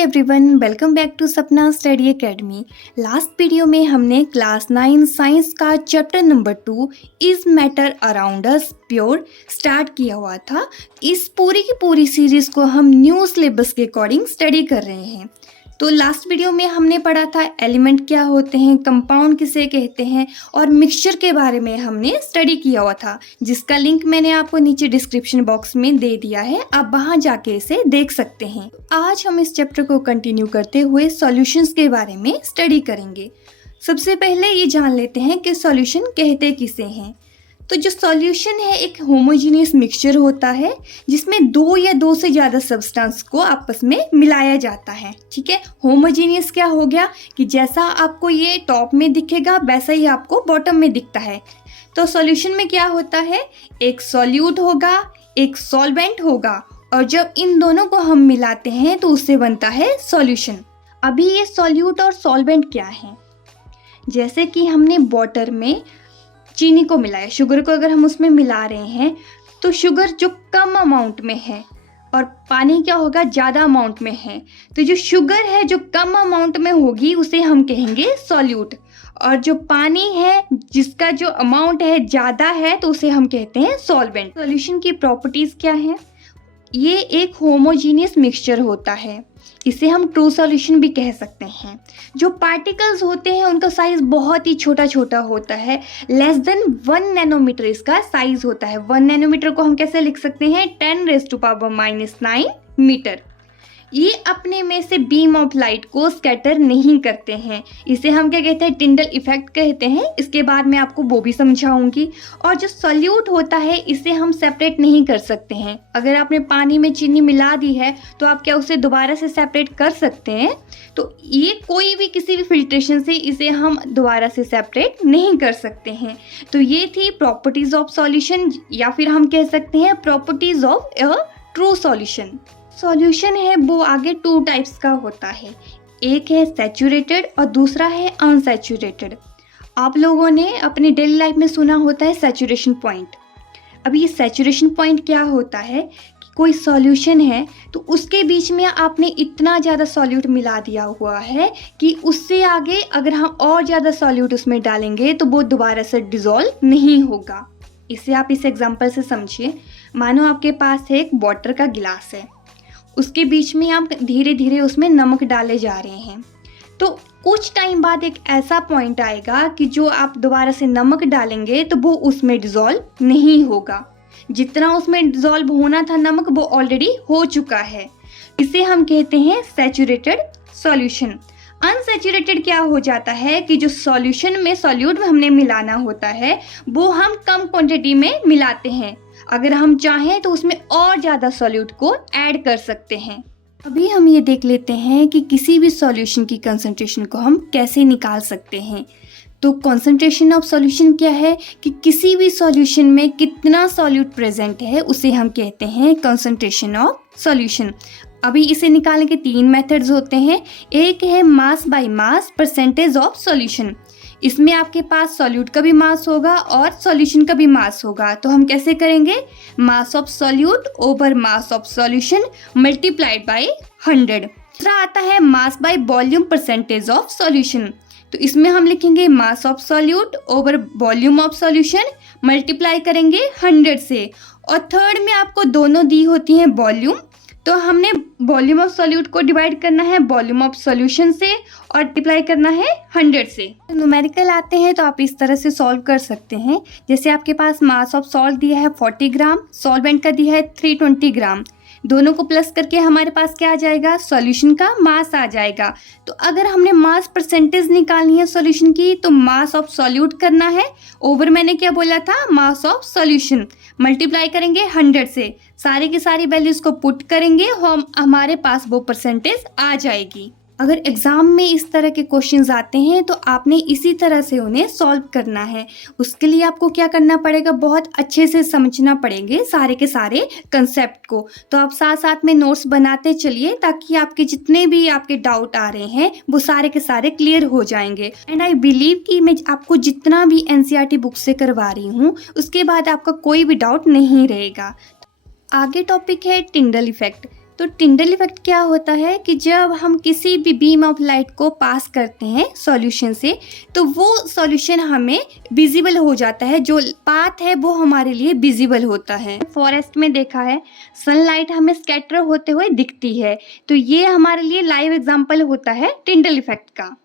Everyone, welcome back to सपना study academy. Last video में हमने क्लास 9 साइंस का chapter number 2 is matter around us pure start किया हुआ था। इस पूरी की पूरी सीरीज को हम न्यू सिलेबस के अकॉर्डिंग स्टडी कर रहे हैं। तो लास्ट वीडियो में हमने पढ़ा था एलिमेंट क्या होते हैं, कंपाउंड किसे कहते हैं और मिक्सचर के बारे में हमने स्टडी किया हुआ था, जिसका लिंक मैंने आपको नीचे डिस्क्रिप्शन बॉक्स में दे दिया है। आप वहां जाके इसे देख सकते हैं। आज हम इस चैप्टर को कंटिन्यू करते हुए सॉल्यूशंस के बारे में स्टडी करेंगे। सबसे पहले ये जान लेते हैं कि सॉल्यूशन कहते किसे हैं। तो जो सॉल्यूशन है एक होमोजीनियस मिक्सचर होता है जिसमें दो या दो से ज़्यादा सब्सटेंस को आपस में मिलाया जाता है। ठीक है, होमोजीनियस क्या हो गया कि जैसा आपको ये टॉप में दिखेगा वैसा ही आपको बॉटम में दिखता है। तो सॉल्यूशन में क्या होता है, एक सॉल्यूट होगा, एक सॉल्वेंट होगा, और जब इन दोनों को हम मिलाते हैं तो उससे बनता है सॉल्यूशन। अभी ये सॉल्यूट और सॉल्वेंट क्या है, जैसे कि हमने वाटर में चीनी को मिलाया, शुगर को अगर हम उसमें मिला रहे हैं तो शुगर जो कम अमाउंट में है और पानी क्या होगा ज़्यादा अमाउंट में है, तो जो शुगर है जो कम अमाउंट में होगी उसे हम कहेंगे सॉल्यूट, और जो पानी है जिसका जो अमाउंट है ज़्यादा है तो उसे हम कहते हैं सॉल्वेंट। सॉल्यूशन की प्रॉपर्टीज़ क्या है, ये एक होमोजीनियस मिक्सचर होता है, इसे हम ट्रू सॉल्यूशन भी कह सकते हैं। जो पार्टिकल्स होते हैं उनका साइज बहुत ही छोटा छोटा होता है, लेस देन 1 नैनोमीटर इसका साइज होता है। 1 नैनोमीटर को हम कैसे लिख सकते हैं, 10⁻⁹ मीटर। ये अपने में से बीम ऑफ लाइट को स्कैटर नहीं करते हैं, इसे हम क्या कहते हैं, टिंडल इफेक्ट कहते हैं। इसके बाद मैं आपको वो भी समझाऊंगी। और जो सॉल्यूट होता है इसे हम सेपरेट नहीं कर सकते हैं। अगर आपने पानी में चीनी मिला दी है तो आप क्या उसे दोबारा से सेपरेट कर सकते हैं, तो ये कोई भी किसी भी फिल्ट्रेशन से इसे हम दोबारा से सेपरेट नहीं कर सकते हैं। तो ये थी प्रॉपर्टीज ऑफ सॉल्यूशन, या फिर हम कह सकते हैं properties of a true solution. Solution है वो आगे 2 टाइप्स का होता है, एक है सैचुरेटेड और दूसरा है अनसैचुरेटेड। आप लोगों ने अपनी डेली लाइफ में सुना होता है सैचुरेशन पॉइंट। अब ये सैचुरेशन पॉइंट क्या होता है कि कोई सॉल्यूशन है तो उसके बीच में आपने इतना ज़्यादा सॉल्यूट मिला दिया हुआ है कि उससे आगे अगर हम और ज़्यादा सॉल्यूट उसमें डालेंगे तो वो दोबारा से डिज़ोल्व नहीं होगा। इसे आप इस एग्जांपल से समझिए। मानो आपके पास एक वाटर का गिलास है, उसके बीच में आप धीरे धीरे उसमें नमक डाले जा रहे हैं, तो कुछ टाइम बाद एक ऐसा पॉइंट आएगा कि जो आप दोबारा से नमक डालेंगे तो वो उसमें डिज़ोल्व नहीं होगा। जितना उसमें डिज़ोल्व होना था नमक वो ऑलरेडी हो चुका है। इसे हम कहते हैं सैचुरेटेड सॉल्यूशन। अनसैचुरेटेड क्या हो जाता है कि जो सॉल्यूशन में सॉल्यूट में हमने मिलाना होता है वो हम कम क्वांटिटी में मिलाते हैं, अगर हम चाहें तो उसमें और ज़्यादा सॉल्यूट को ऐड कर सकते हैं। अभी हम ये देख लेते हैं कि किसी भी सॉल्यूशन की कंसंट्रेशन को हम कैसे निकाल सकते हैं। तो कंसंट्रेशन ऑफ सॉल्यूशन क्या है कि किसी भी सॉल्यूशन में कितना सॉल्यूट प्रेजेंट है उसे हम कहते हैं कंसंट्रेशन ऑफ सॉल्यूशन। अभी इसे निकालने के 3 मेथड्स होते हैं। एक है mass by mass percentage of solution. इसमें आपके पास सॉल्यूट का भी मास होगा और सॉल्यूशन का भी मास होगा, तो हम कैसे करेंगे, mass of solute over mass of solution multiplied by 100। दूसरा आता है mass by volume percentage of solution. तो इसमें हम लिखेंगे mass of solute over volume of solution multiply करेंगे 100 से। और थर्ड में आपको दोनों दी होती हैं वॉल्यूम, तो हमने वॉल्यूम ऑफ सॉल्यूट को डिवाइड करना है वॉल्यूम ऑफ सॉल्यूशन से और मल्टीप्लाई करना है 100 से। न्यूमेरिकल आते हैं तो आप इस तरह से सॉल्व कर सकते हैं। जैसे आपके पास मास ऑफ सॉल्ट दिया है 40 ग्राम, सॉल्वेंट का दिया है 320 ग्राम, दोनों को प्लस करके हमारे पास क्या आ जाएगा, सॉल्यूशन का मास आ जाएगा। तो अगर हमने मास परसेंटेज निकालनी है सॉल्यूशन की तो मास ऑफ सॉल्यूट करना है ओवर, मैंने क्या बोला था, मास ऑफ सॉल्यूशन मल्टीप्लाई करेंगे 100 से। सारी की सारी वैल्यूज को पुट करेंगे, हम हमारे पास वो परसेंटेज आ जाएगी। अगर एग्जाम में इस तरह के क्वेश्चंस आते हैं तो आपने इसी तरह से उन्हें सॉल्व करना है। उसके लिए आपको क्या करना पड़ेगा, बहुत अच्छे से समझना पड़ेंगे सारे के सारे कंसेप्ट को। तो आप साथ साथ में नोट्स बनाते चलिए ताकि आपके जितने भी आपके डाउट आ रहे हैं वो सारे के सारे क्लियर हो जाएंगे। एंड आई बिलीव कि मैं आपको जितना भी एनसीईआरटी बुक से करवा रही हूँ उसके बाद आपका कोई भी डाउट नहीं रहेगा। आगे टॉपिक है टिंडल इफेक्ट। तो टिंडल इफेक्ट क्या होता है कि जब हम किसी भी बीम ऑफ लाइट को पास करते हैं सॉल्यूशन से, तो वो सॉल्यूशन हमें विजिबल हो जाता है, जो पाथ है वो हमारे लिए विजिबल होता है। फॉरेस्ट में देखा है सनलाइट हमें स्कैटर होते हुए दिखती है, तो ये हमारे लिए लाइव एग्जांपल होता है टिंडल इफेक्ट का।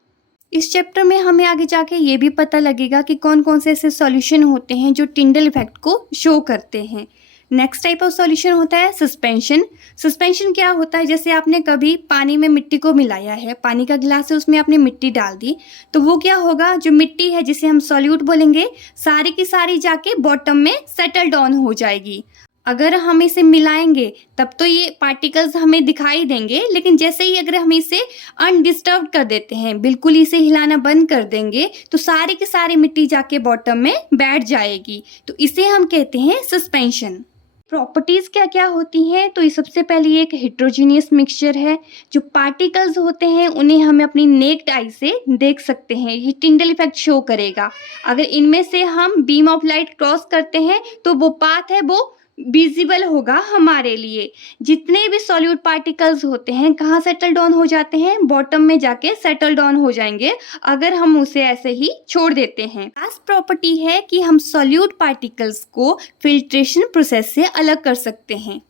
इस चैप्टर में हमें आगे जाके ये भी पता लगेगा कि कौन कौन से ऐसे सॉल्यूशन होते हैं जो टिंडल इफेक्ट को शो करते हैं। नेक्स्ट टाइप ऑफ सॉल्यूशन होता है सस्पेंशन। सस्पेंशन क्या होता है, जैसे आपने कभी पानी में मिट्टी को मिलाया है, पानी का गिलास है उसमें आपने मिट्टी डाल दी, तो वो क्या होगा, जो मिट्टी है जिसे हम सॉल्यूट बोलेंगे, सारी की सारी जाके बॉटम में सेटल डाउन हो जाएगी। अगर हम इसे मिलाएंगे तब तो ये पार्टिकल्स हमें दिखाई देंगे, लेकिन जैसे ही अगर हम इसे अनडिस्टर्ब कर देते हैं, बिल्कुल इसे हिलाना बंद कर देंगे, तो सारी की सारी मिट्टी जाके बॉटम में बैठ जाएगी। तो इसे हम कहते हैं सस्पेंशन। प्रॉपर्टीज़ क्या क्या होती हैं, तो ये सबसे पहले एक हेट्रोजीनियस मिक्सचर है। जो पार्टिकल्स होते हैं उन्हें हम अपनी नेक्ड आई से देख सकते हैं, ये टिंडल इफेक्ट शो करेगा। अगर इनमें से हम बीम ऑफ लाइट क्रॉस करते हैं तो वो पाथ है वो विजिबल होगा हमारे लिए। जितने भी सॉल्यूट पार्टिकल्स होते हैं कहाँ सेटल डाउन हो जाते हैं, बॉटम में जाके सेटल डाउन हो जाएंगे अगर हम उसे ऐसे ही छोड़ देते हैं। लास्ट प्रॉपर्टी है कि हम सॉल्यूट पार्टिकल्स को फिल्ट्रेशन प्रोसेस से अलग कर सकते हैं।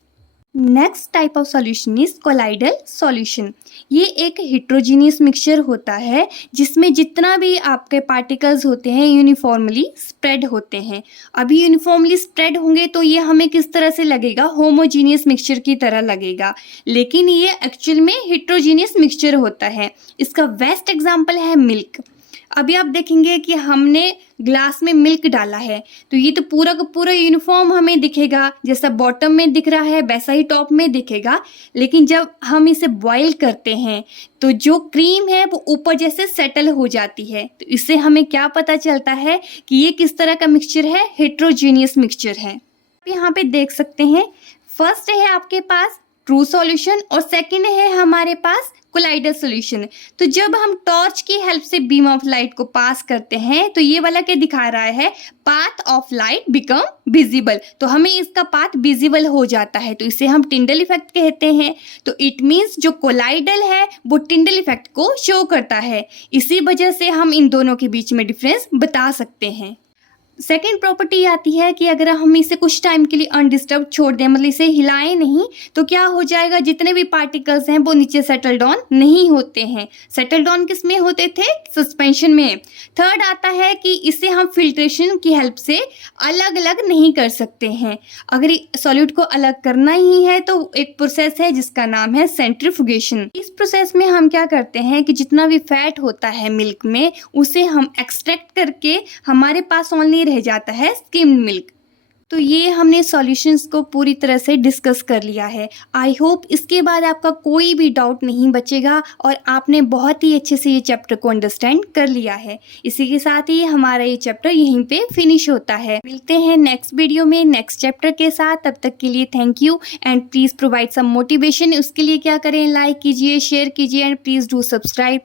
Next type of solution is colloidal solution. ये एक हेट्रोजीनियस मिक्सचर होता है जिसमें जितना भी आपके पार्टिकल्स होते हैं यूनिफॉर्मली स्प्रेड होते हैं। अभी यूनिफॉर्मली स्प्रेड होंगे तो ये हमें किस तरह से लगेगा, होमोजीनियस मिक्सचर की तरह लगेगा, लेकिन ये एक्चुअल में हेट्रोजीनियस मिक्सचर होता है। इसका बेस्ट एग्जाम्पल है मिल्क। अभी आप देखेंगे कि हमने ग्लास में मिल्क डाला है तो ये तो पूरा का पूरा यूनिफॉर्म हमें दिखेगा, जैसा बॉटम में दिख रहा है वैसा ही टॉप में दिखेगा। लेकिन जब हम इसे बॉईल करते हैं तो जो क्रीम है वो ऊपर जैसे सेटल हो जाती है। तो इससे हमें क्या पता चलता है कि ये किस तरह का मिक्सचर है, हेट्रोजीनियस मिक्सचर है। आप यहाँ पे देख सकते हैं, फर्स्ट है आपके पास ट्रू सॉल्यूशन और सेकंड है हमारे पास कोलाइडल सॉल्यूशन। तो जब हम टॉर्च की हेल्प से बीम ऑफ लाइट को पास करते हैं तो ये वाला क्या दिखा रहा है, path of light become visible. तो हमें इसका पाथ विजिबल हो जाता है, तो इसे हम टिंडल इफेक्ट कहते हैं। तो इट मीन्स जो कोलाइडल है वो टिंडल इफेक्ट को शो करता है। इसी वजह से हम इन दोनों के बीच में डिफरेंस बता सकते हैं। सेकेंड प्रॉपर्टी आती है कि अगर हम इसे कुछ टाइम के लिए अनडिस्टर्ब छोड़ दें, मतलब इसे हिलाएं नहीं, तो क्या हो जाएगा, जितने भी पार्टिकल्स हैं वो नीचे सेटल डाउन नहीं होते हैं। सेटल डाउन किस में होते थे, सस्पेंशन में। थर्ड आता है कि इसे हम फिल्ट्रेशन की हेल्प से अलग अलग नहीं कर सकते हैं। अगर सॉल्यूट को अलग करना ही है तो एक प्रोसेस है जिसका नाम है सेंट्रीफ्यूगेशन। इस प्रोसेस में हम क्या करते हैं कि जितना भी फैट होता है मिल्क में उसे हम एक्सट्रैक्ट करके हमारे पास ओनली रह जाता है स्किम्ड मिल्क। तो ये हमने सॉल्यूशंस को पूरी तरह से डिस्कस कर लिया है। आई होप इसके बाद आपका कोई भी डाउट नहीं बचेगा और आपने बहुत ही अच्छे से ये चैप्टर को अंडरस्टैंड कर लिया है। इसी के साथ ही हमारा ये चैप्टर यहीं पे फिनिश होता है। मिलते हैं नेक्स्ट वीडियो में नेक्स्ट चैप्टर के साथ। तब तक के लिए thank you and please provide some motivation. उसके लिए क्या करें, लाइक कीजिए, शेयर कीजिए एंड प्लीज़ डू सब्सक्राइब।